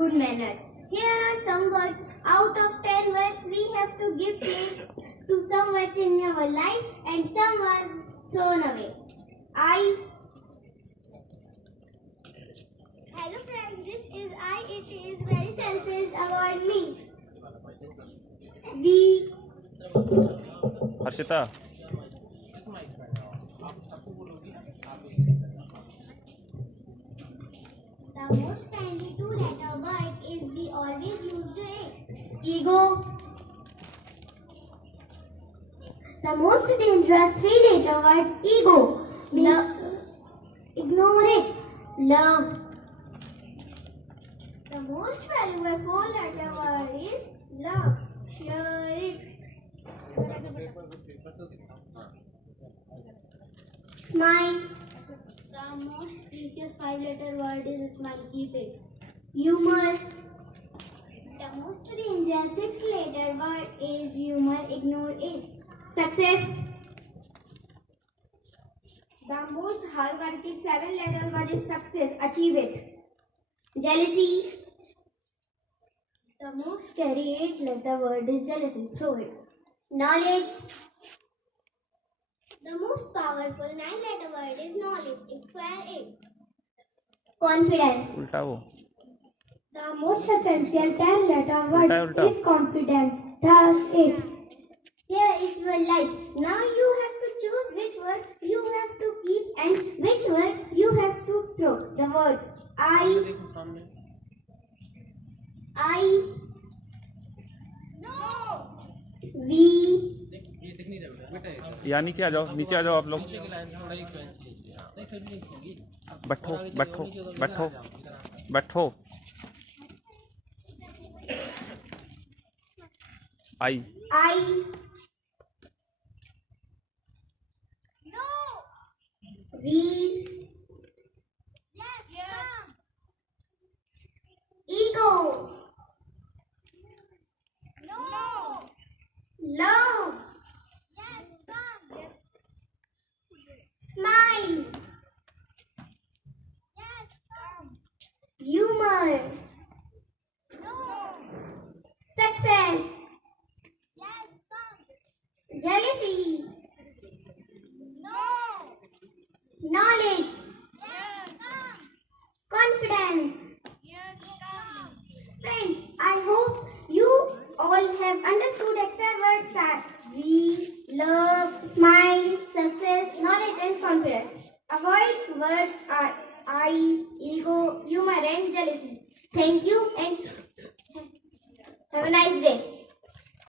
good manners. Here are some words. Out of 10 words, we have to give place to some words in our life and some are thrown away. Hello friends, this is I. It is very selfish about me. We. Harshita. The most friendly two-letter word is we always used it. Ego. The most dangerous three-letter word, ego. Ignore it. Love. The most valuable four-letter word is love. Share it. Smile. The most precious five-letter word is smile. Keep it. Humor. The most dangerous six-letter word is humor. Ignore it. Success. The most hardworking seven-letter word is success. Achieve it. Jealousy. The most scary eight-letter word is jealousy. Throw it. Knowledge. The most powerful nine-letter word is knowledge. Acquire it. Confidence. उल्टा वो. The most essential 10-letter word is confidence. Trust it. Here is your life. Now you have to choose which word you have to keep and which word you have to throw. The words I. No. We. यहाँ नीचे आ जाओ आप लोग. बैठो. I. No. We. Yes. Ego. No. Love. Yes. Come. Yes. Smile. Yes. Come. Humor. No. Success. Yes. Come. Jealousy. No. Knowledge. Yes. Come. Confidence. Yes. Come. Friends, I hope you all have understood Excel words are we, love, smile, success, knowledge and confidence. Avoid words are I, ego, humor and jealousy. Thank you and have a nice day.